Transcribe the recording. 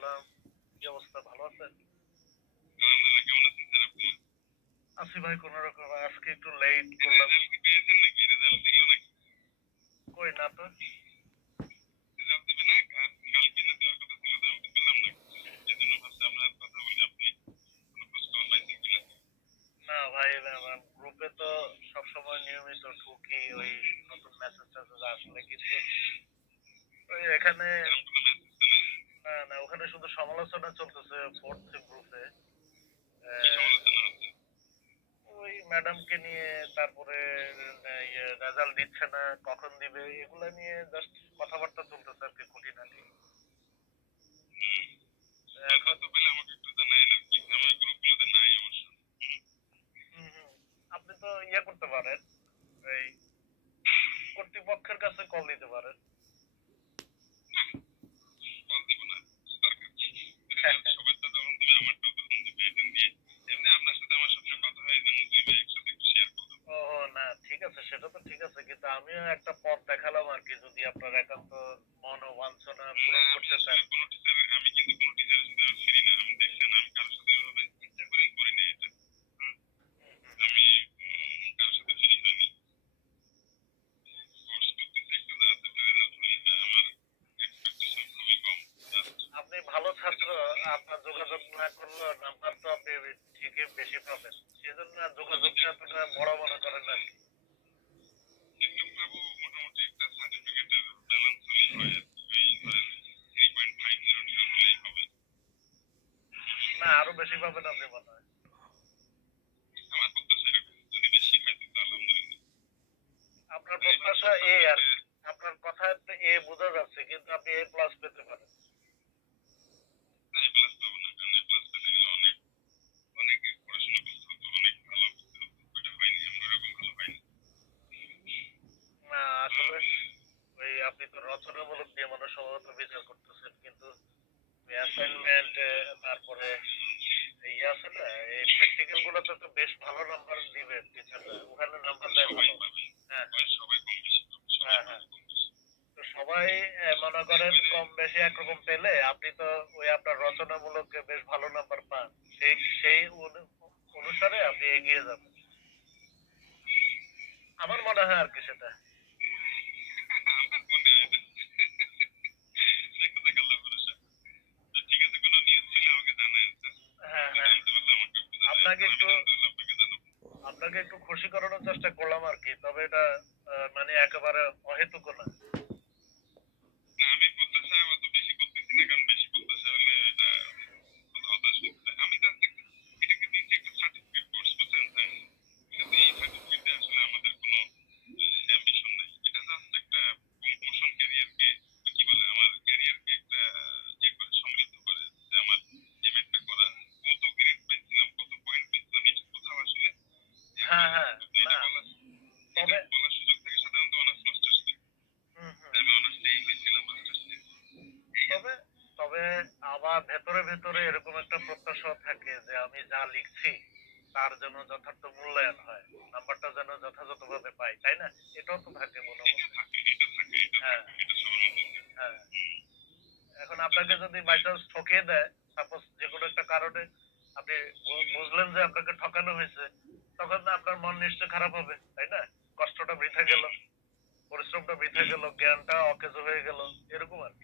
সালাম। কি অবস্থা, ভালো আছেন? আলহামদুলিল্লাহ। কেমন আছেন স্যার আপনি? আছি ভাই, কোন রকম। আজকে একটু লেট করলাম। রেজাল্ট কি পেয়েছেন নাকি? রেজাল্ট দিল নাকি? কই না তো। রেজাল্ট দিবে না? কালকে না দেওয়ার কথা ছিল, আমি তো পেলাম না কিছু। এজন্য ভাবছি আপনার কথা বলি, আপনি কোনো খোঁজ খবর পাইছেন কিনা। না ভাই, গ্রুপে তো সবসময় নিয়মিত ঢুকি, ওই নতুন মেসেজ টেসেজ আসলে, কিন্তু ওই এখানে এরকম কোনো মেসেজ তো নাই। না না, ওখানে শুধু সমালোচনা চলতেছে ফোর্থ গ্রুপে। কি সমালোচনা হচ্ছে? ওই ম্যাডামকে নিয়ে, তারপরে রেজাল্ট দিচ্ছে না, কখন দিবে, এগুলা নিয়ে জাস্ট কথাবার্তা চলতেছে আর কি, খুঁটিনাটি। হুম, কথা এখন তো পেলে আমাকে একটু জানাইন আর কি। আমার গ্রুপগুলোতে নাই অবশ্য। হুম হুম, আপনি তো করতে পারেন, এই কর্তৃপক্ষের কাছে কল দিতে পারেন। কল দিব না, দরকার কি? রেজাল্ট সবারটা যখন দিবে আমারটাও তখন দিবে, এটা নিয়ে এমনি আপনার সাথে আমার সবসময় কথা হয়, এই জন্য দুই ভাই একসাথে একটু শেয়ার করলাম। ও না, ঠিক আছে, সেটা তো ঠিক আছে, কিন্তু আমিও একটা পথ দেখালাম আর কি, যদি আপনার একান্ত মনোবাঞ্ছনা না, পূরণ আমি করতে চান। আসলে কোনো টিচার, আমি কিন্তু কোনো টিচারের সাথে ফিরি না। আমি দেখছেন, আমি কারোর সাথে ওইভাবে ইচ্ছা করেই করি না এটা। হুম, হুম, হুম। আমি কারোর সাথে ফ্রি হয়নি। কোর্স করতেছি একটা, যাতে রেজাল্ট হয়ে যায়। আমার এক্সপেকটেশন খুবই কম। জাস্ট আপনি ভালো এটা ছাত্র, করতে। আপনার যোগাযোগ না করলেও নাম্বার তো আপনি ঠিকই বেশি পাবেন, সেজন্য আর আমি যোগাযোগটা চেষ্টা এতটা বড় মনে করেন না আর কি। চেষ্টা পাবো, মোটামুটি একটা সার্টিফিকেটের ব্যালেন্স হলেই হয় আর কি। ওই ধরেন 3.50 নিয়ে হলেই হবে। না, আরো বেশি পাবেন আপনি মনে হয়। আমার প্রত্যাশা এরকম, যদি বেশি হয় তো আলহামদুলিল্লাহ। আপনার মানে প্রত্যাশা ভাবছিলাম আর সামনেতে। কি। আপনার কথায় তো বোঝা যাচ্ছে, কিন্তু আপনি প্লাস পেতে পারেন। না, এ প্লাস পাবো না, কারণ এ প্লাস পেতে গেলে অনেক অনেক পড়াশোনা করতে হতো, অনেক ভালো করতে হতো। ওইটা হয়নি, আমি ওরকম ভালো পাইনি। না আসলে, আর ওই আপনি তো রচনামূলক দিয়ে মানে সম্ভবত বিচার করতেছেন, কিন্তু অ্যাসাইনমেন্ট, তারপরে আছে না, এই প্র্যাকটিক্যাল গুলোতে তো বেশ ভালো নাম্বার দিবে টিচাররা, ওখানে নাম্বার ওখানে দেয় সবাই ভালো। পাবে, হ্যাঁ সবাই কম বেশি পাবে, সবাই হ্যাঁ হ্যাঁ। পাবে কম বেশি। তো সবাই মনে করেন একবারে কম বেশি একরকম পেলে, আপনি তো ওই আপনার রচনামূলক বেশ ভালো নাম্বার পান, সেই সেই অনুসারে আপনি এগিয়ে যাবেন, আমার মনে হয় আর কি সেটা। আমার মনে হয় না। সে কথা কাল্লা ভরসা। তো ঠিক আছে, কোনো নিউজ পেলে আমাকে জানায়েন স্যার। হ্যাঁ আপনি হ্যাঁ, জানতে পারলে আমাকে একটু জানায়েন, আপনাকে আর আমি একটু জানতে পারলে আপনাকে জানাবো। আপনাকে একটু খুশি করানোর চেষ্টা করলাম আর কি, তবে এটা মানে একেবারে অহেতুক না। না, আমি প্রত্যাশা অত বেশি করতেছি না, কারণ বেশি প্রত্যাশা হলে এটা হতাশ হতে হয়। আমি জাস্ট এটাকে দিয়েছি একটা সার্টিফিকেট কোর্স, বুঝছেন স্যার। কিন্তু এই সার্টিফিকেটে আসলে আমাদের কোনো অ্যাম্বিশন নাই। এটা জাস্ট একটা প্রমোশন, ক্যারিয়ারকে কি বলে, আমার ক্যারিয়ারকে একটা করে সমৃদ্ধ করে, যে আমার এমএটা করা, কত গ্রেড পেয়েছিলাম, কত পয়েন্ট পেয়েছিলাম, এটা কোথাও আসলে হ্যাঁ বলা হ্যাঁ। হয় না। তো না, এটা তবে বলার সুযোগ থাকে সাধারণত অনার্স মাস্টার্সে। হুম হুম, আমি অনার্স নিয়েই হয়েছিলাম মাস্টার্সে। এই আর তবে তবে আবার ভেতরে ভেতরে এরকম একটা প্রত্যাশা থাকে যে আমি যা লিখছি তার যেন যথার্থ মূল্যায়ন হয়, নাম্বারটা যেন যথাযথভাবে পাই, তাই না? এটাও তো থাকে মনে এটা মধ্যে। থাকে, এটা থাকে, এটা হ্যাঁ থাকে, এটা সবার মধ্যে থাকে। হ্যাঁ। এখন তো আপনাকে যদি বাই সেক্ষেত্রে চান্স ঠকিয়ে দেয়, সাপোজ যে কোনো একটা কারণে আপনি বুঝলেন যে আপনাকে ঠকানো হয়েছে, তখন না আপনার মন নিশ্চয় খারাপ হবে, তাই না? কষ্টটা বৃথা গেল, পরিশ্রমটা বৃথা গেল, জ্ঞানটা অকেজো হয়ে গেল, এরকম আর কি।